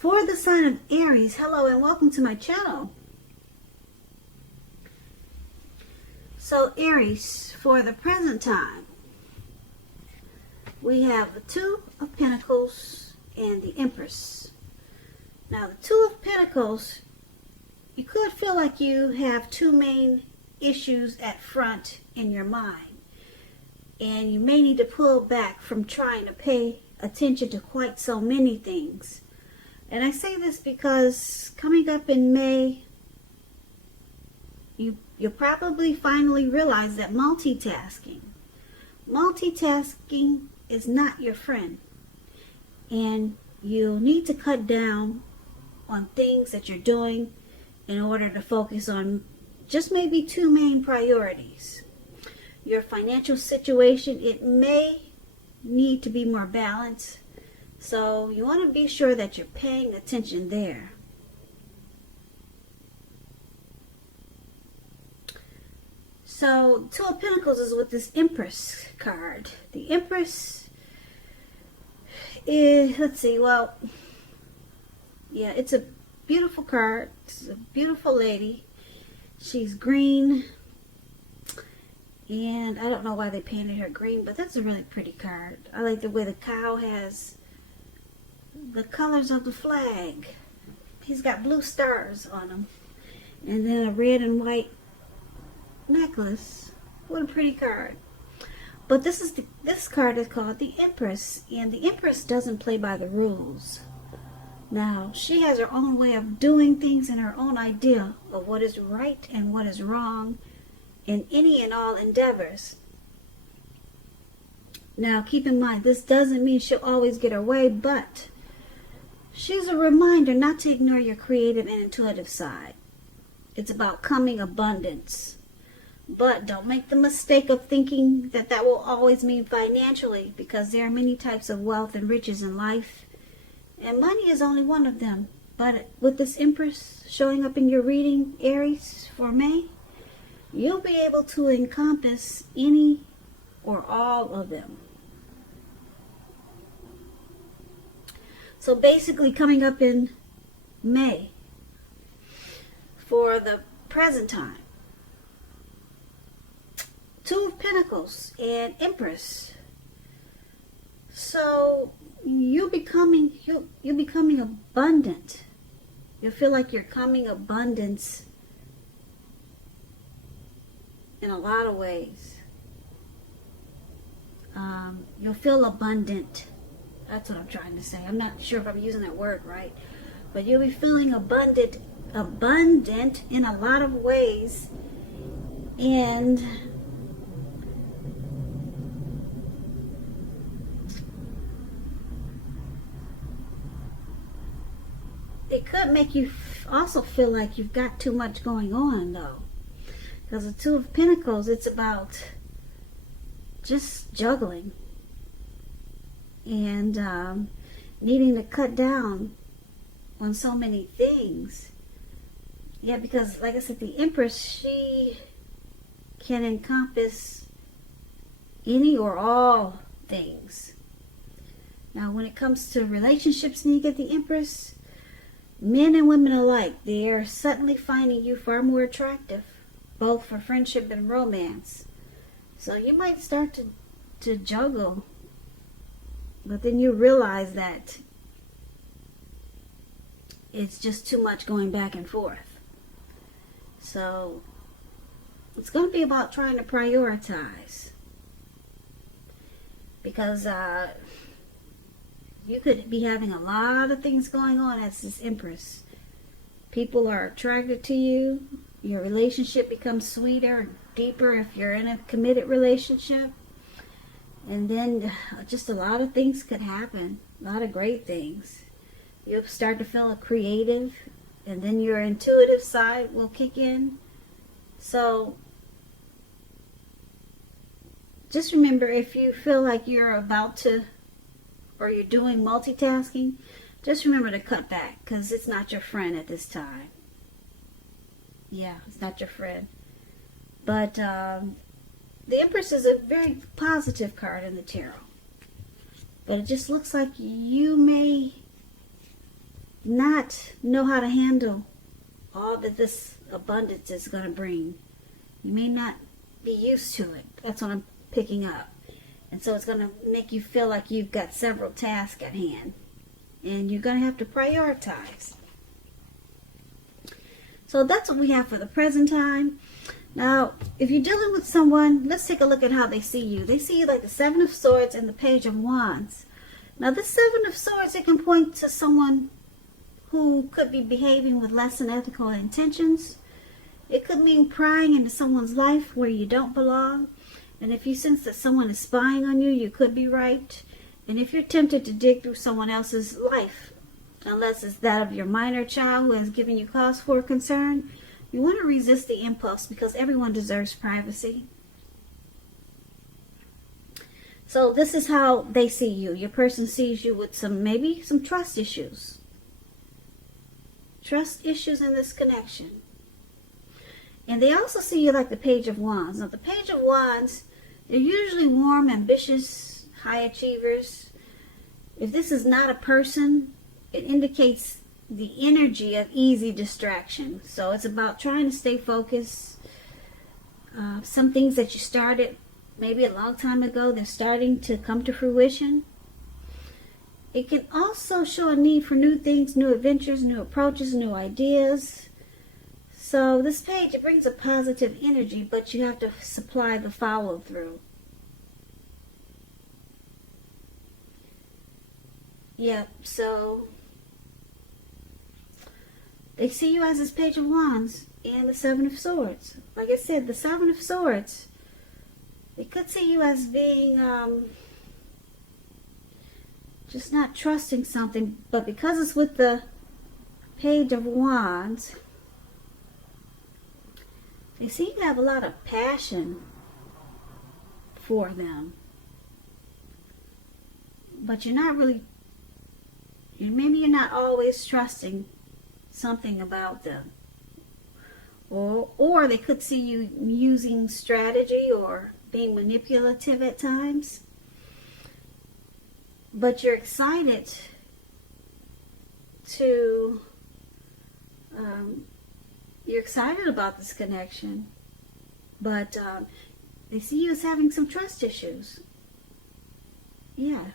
For the sign of Aries, hello and welcome to my channel. So Aries, for the present time, we have the Two of Pentacles and the Empress. Now the Two of Pentacles, you could feel like you have two main issues at front in your mind. And you may need to pull back from trying to pay attention to quite so many things. And I say this because coming up in May, you'll probably finally realize that multitasking is not your friend. And you'll need to cut down on things that you're doing in order to focus on just maybe two main priorities. Your financial situation, it may need to be more balanced. So you want to be sure that you're paying attention there. So Two of Pentacles is with this Empress card. The Empress is, let's see, well, yeah, it's a beautiful card. It's a beautiful lady. She's green. And I don't know why they painted her green, but that's a really pretty card. I like the way the cow has the colors of the flag. He's got blue stars on him. And then a red and white necklace. What a pretty card. But this card is called the Empress. And the Empress doesn't play by the rules. Now, she has her own way of doing things and her own idea of what is right and what is wrong in any and all endeavors. Now, keep in mind, this doesn't mean she'll always get her way, but she's a reminder not to ignore your creative and intuitive side. It's about coming abundance. But don't make the mistake of thinking that that will always mean financially, because there are many types of wealth and riches in life, and money is only one of them. But with this Empress showing up in your reading, Aries, for May, you'll be able to encompass any or all of them. So basically, coming up in May, for the present time, Two of Pentacles and Empress. So you're becoming abundant. You'll feel like you're coming abundance in a lot of ways. You'll feel abundant. That's what I'm trying to say. I'm not sure if I'm using that word right. But you'll be feeling abundant in a lot of ways. And it could make you also feel like you've got too much going on, though. Because the Two of Pentacles, it's about just juggling. And needing to cut down on so many things. Yeah, because like I said, the Empress, she can encompass any or all things. Now, when it comes to relationships and you get the Empress, men and women alike, they are suddenly finding you far more attractive, both for friendship and romance. So you might start to juggle, but then you realize that it's just too much going back and forth. So it's going to be about trying to prioritize, because you could be having a lot of things going on as this Empress. People are attracted to you. Your relationship becomes sweeter and deeper if you're in a committed relationship. And then just a lot of things could happen. A lot of great things. You'll start to feel creative. And then your intuitive side will kick in. So just remember, if you feel like you're about to, or you're doing multitasking, just remember to cut back, because it's not your friend at this time. Yeah, it's not your friend. But the Empress is a very positive card in the tarot. But it just looks like you may not know how to handle all that this abundance is going to bring. You may not be used to it. That's what I'm picking up. And so it's going to make you feel like you've got several tasks at hand. And you're going to have to prioritize. So that's what we have for the present time. Now, if you're dealing with someone, let's take a look at how they see you. They see you like the Seven of Swords and the Page of Wands. Now, this Seven of Swords, it can point to someone who could be behaving with less than ethical intentions. It could mean prying into someone's life where you don't belong. And if you sense that someone is spying on you, you could be right. And if you're tempted to dig through someone else's life, unless it's that of your minor child who has given you cause for concern, you want to resist the impulse because everyone deserves privacy. So this is how they see you. Your person sees you with maybe some trust issues. Trust issues in this connection. And they also see you like the Page of Wands. Now, the Page of Wands, they're usually warm, ambitious, high achievers. If this is not a person, it indicates the energy of easy distraction. So it's about trying to stay focused. Some things that you started maybe a long time ago, they're starting to come to fruition. It can also show a need for new things, new adventures, new approaches, new ideas. So this page, it brings a positive energy, but you have to supply the follow through. Yep, so they see you as this Page of Wands and the Seven of Swords. Like I said, the Seven of Swords, they could see you as being just not trusting something, but because it's with the Page of Wands, they seem to have a lot of passion for them. But you're not really, maybe you're not always trusting something about them. Or they could see you using strategy or being manipulative at times. But you're excited to, you're excited about this connection. But they see you as having some trust issues. Yeah.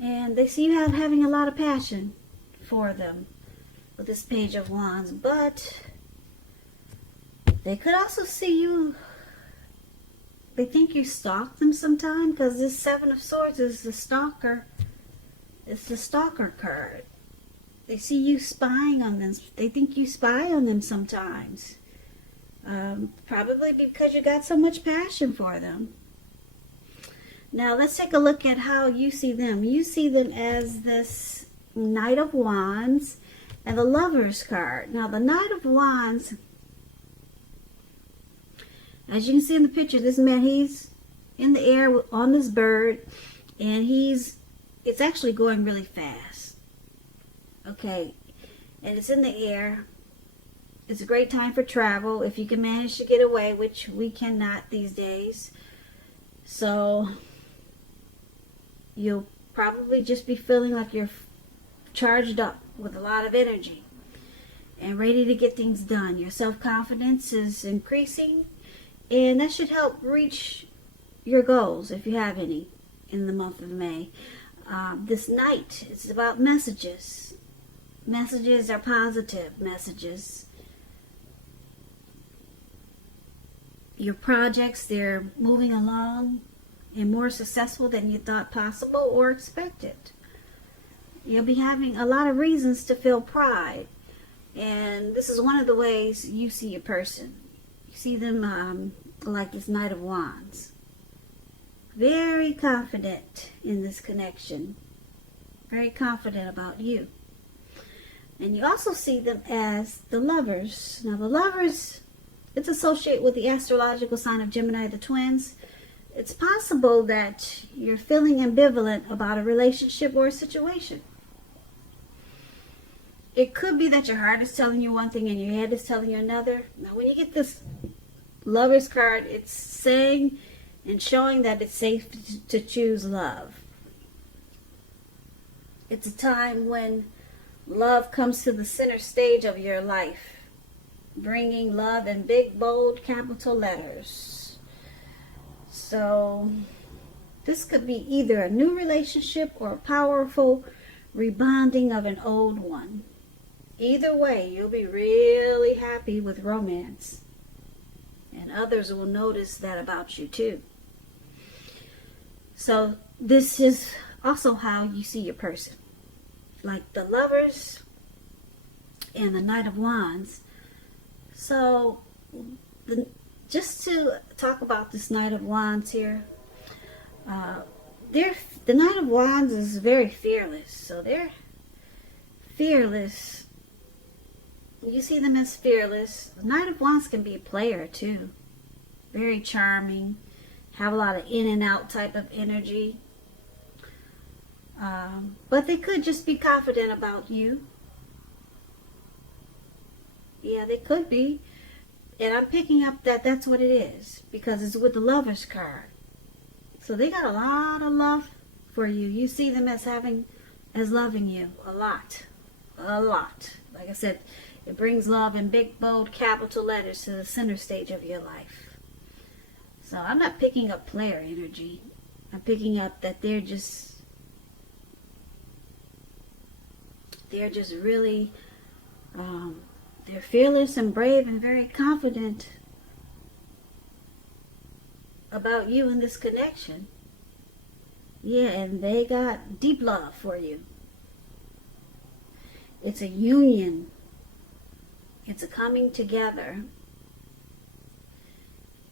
And they see you having a lot of passion for them with this Page of Wands. But they could also see you, they think you stalk them sometime, because this Seven of Swords is the stalker. It's the stalker card. They see you spying on them. They think you spy on them sometimes. Probably because you got so much passion for them. Now let's take a look at how you see them. You see them as this Knight of Wands and the Lover's card. Now the Knight of Wands, as you can see in the picture, this man, he's in the air on this bird, and it's actually going really fast. Okay, and it's in the air. It's a great time for travel if you can manage to get away, which we cannot these days. So you'll probably just be feeling like you're charged up with a lot of energy and ready to get things done. Your self-confidence is increasing, and that should help reach your goals, if you have any, in the month of May. This night, it's about messages. Messages are positive messages. Your projects, they're moving along and more successful than you thought possible or expected. You'll be having a lot of reasons to feel pride. And this is one of the ways you see a person. You see them like this Knight of Wands. Very confident in this connection. Very confident about you. And you also see them as the Lovers. Now the Lovers, it's associated with the astrological sign of Gemini, the twins. It's possible that you're feeling ambivalent about a relationship or a situation. It could be that your heart is telling you one thing and your head is telling you another. Now when you get this Lover's card, it's saying and showing that it's safe to choose love. It's a time when love comes to the center stage of your life, bringing love in big, bold, capital letters. So this could be either a new relationship or a powerful rebonding of an old one. Either way, you'll be really happy with romance. And others will notice that about you too. So this is also how you see your person. Like the Lovers and the Knight of Wands. So just to talk about this Knight of Wands here. The Knight of Wands is very fearless. So they're fearless. You see them as fearless. The Knight of Wands can be a player too. Very charming. Have a lot of in and out type of energy. But they could just be confident about you. Yeah, they could be. And I'm picking up that that's what it is. Because it's with the Lover's card. So they got a lot of love for you. You see them as loving you. A lot. A lot. Like I said, it brings love in big, bold, capital letters to the center stage of your life. So I'm not picking up player energy. I'm picking up that they're just really, they're fearless and brave and very confident about you in this connection. Yeah, and they got deep love for you. It's a union. It's a coming together.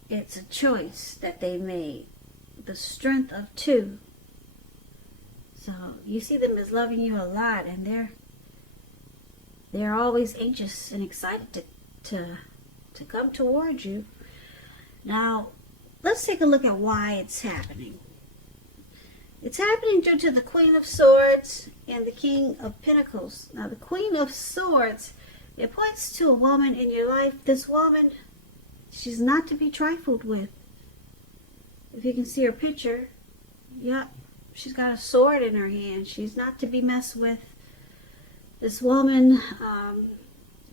It's a choice that they made. The strength of two. So you see them as loving you a lot, and they're always anxious and excited to come towards you. Now, let's take a look at why it's happening. It's happening due to the Queen of Swords and the King of Pentacles. Now, the Queen of Swords, it points to a woman in your life. This woman, she's not to be trifled with. If you can see her picture, yeah, she's got a sword in her hand. She's not to be messed with. This woman,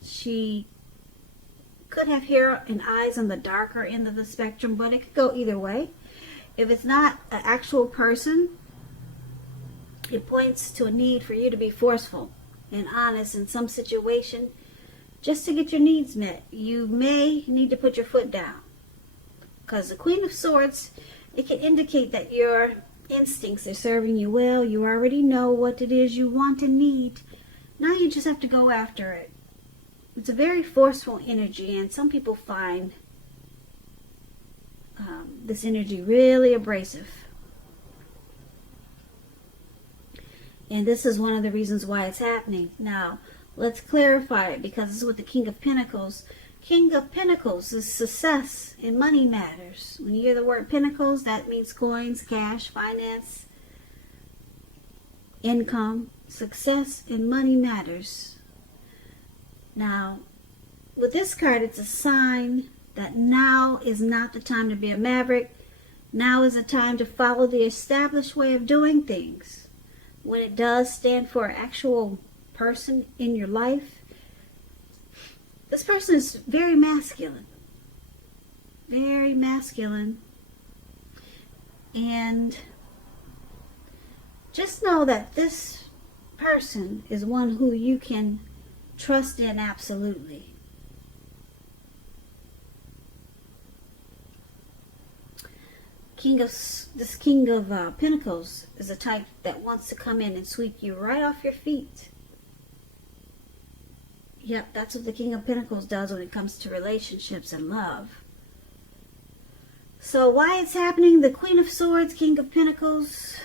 she could have hair and eyes on the darker end of the spectrum, but it could go either way. If it's not an actual person, it points to a need for you to be forceful and honest in some situation just to get your needs met. You may need to put your foot down, because the Queen of Swords, it can indicate that your instincts are serving you well. You already know what it is you want and need. Now you just have to go after it. It's a very forceful energy, and some people find this energy really abrasive. And this is one of the reasons why it's happening. Now, let's clarify it, because this is with the King of Pentacles. King of Pentacles is success in money matters. When you hear the word pentacles, that means coins, cash, finance, income, success in money matters. Now, with this card, it's a sign that now is not the time to be a maverick. Now is the time to follow the established way of doing things. When it does stand for an actual person in your life, this person is very masculine. Very masculine. And just know that this person is one who you can trust in absolutely. This King of Pentacles is a type that wants to come in and sweep you right off your feet. Yep, that's what the King of Pentacles does when it comes to relationships and love. So why it's happening? The Queen of Swords, King of Pentacles.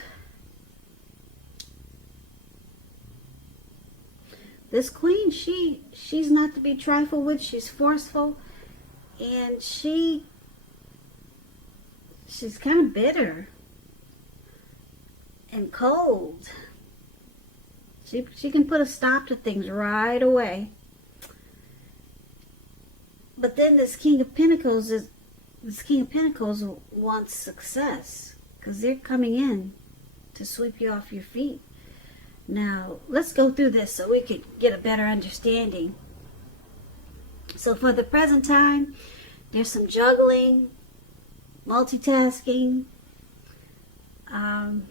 This queen, she's not to be trifled with. She's forceful, and she's kind of bitter and cold. She can put a stop to things right away. But then this King of Pentacles this King of Pentacles wants success because they're coming in to sweep you off your feet. Now, let's go through this so we could get a better understanding. So for the present time, there's some juggling, multitasking, and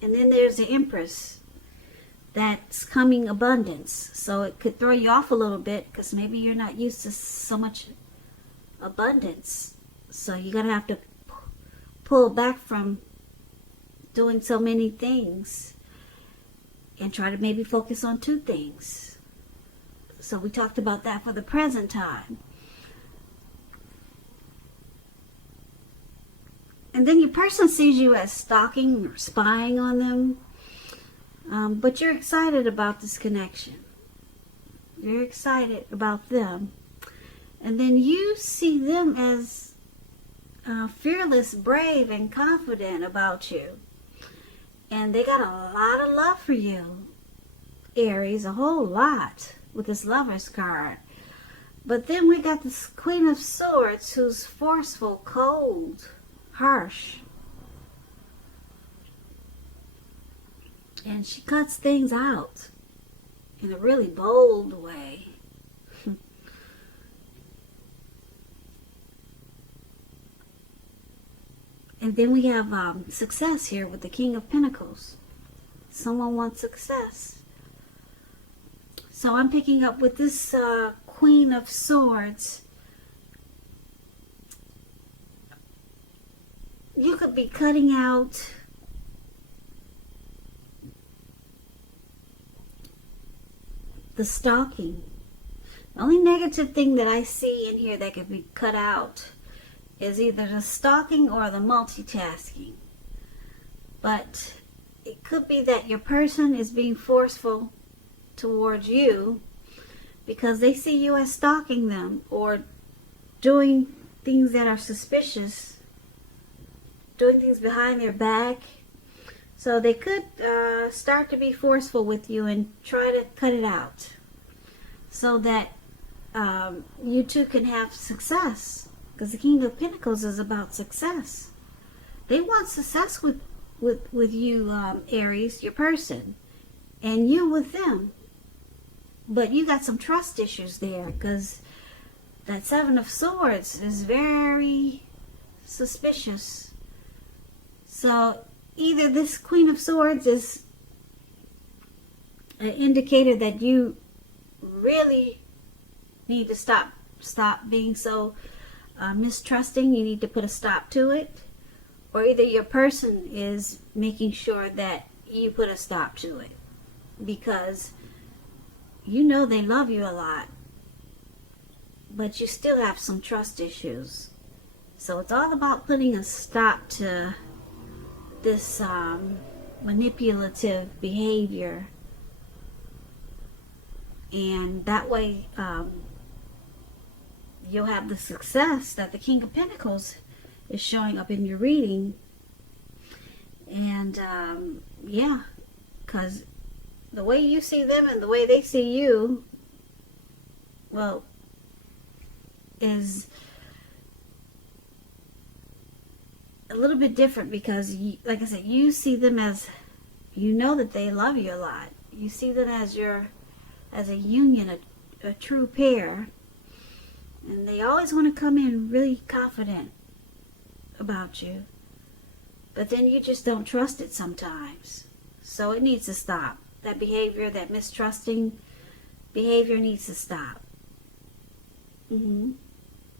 then there's the Empress that's coming abundance. So it could throw you off a little bit because maybe you're not used to so much abundance. So you're going to have to pull back from doing so many things and try to maybe focus on two things. So we talked about that for the present time. And then your person sees you as stalking or spying on them. But you're excited about this connection. You're excited about them. And then you see them as fearless, brave, and confident about you. And they got a lot of love for you, Aries, a whole lot with this Lover's card. But then we got this Queen of Swords who's forceful, cold, harsh. And she cuts things out in a really bold way. And then we have success here with the King of Pentacles. Someone wants success. So I'm picking up with this Queen of Swords. You could be cutting out the stalking. The only negative thing that I see in here that could be cut out is either the stalking or the multitasking. But it could be that your person is being forceful towards you because they see you as stalking them or doing things that are suspicious, doing things behind their back. So they could start to be forceful with you and try to cut it out so that you two can have success. Because the King of Pentacles is about success. They want success with you, Aries, your person, and you with them. But you got some trust issues there because that Seven of Swords is very suspicious. So either this Queen of Swords is an indicator that you really need to stop being so mistrusting. You need to put a stop to it. Or either your person is making sure that you put a stop to it because you know they love you a lot, but you still have some trust issues. So it's all about putting a stop to this manipulative behavior, and that way you'll have the success that the King of Pentacles is showing up in your reading. And yeah, because the way you see them and the way they see you, well, is a little bit different because, like I said, you see them as, you know that they love you a lot. You see them as as a union, a true pair. And they always want to come in really confident about you. But then you just don't trust it sometimes. So it needs to stop. That behavior, that mistrusting behavior needs to stop.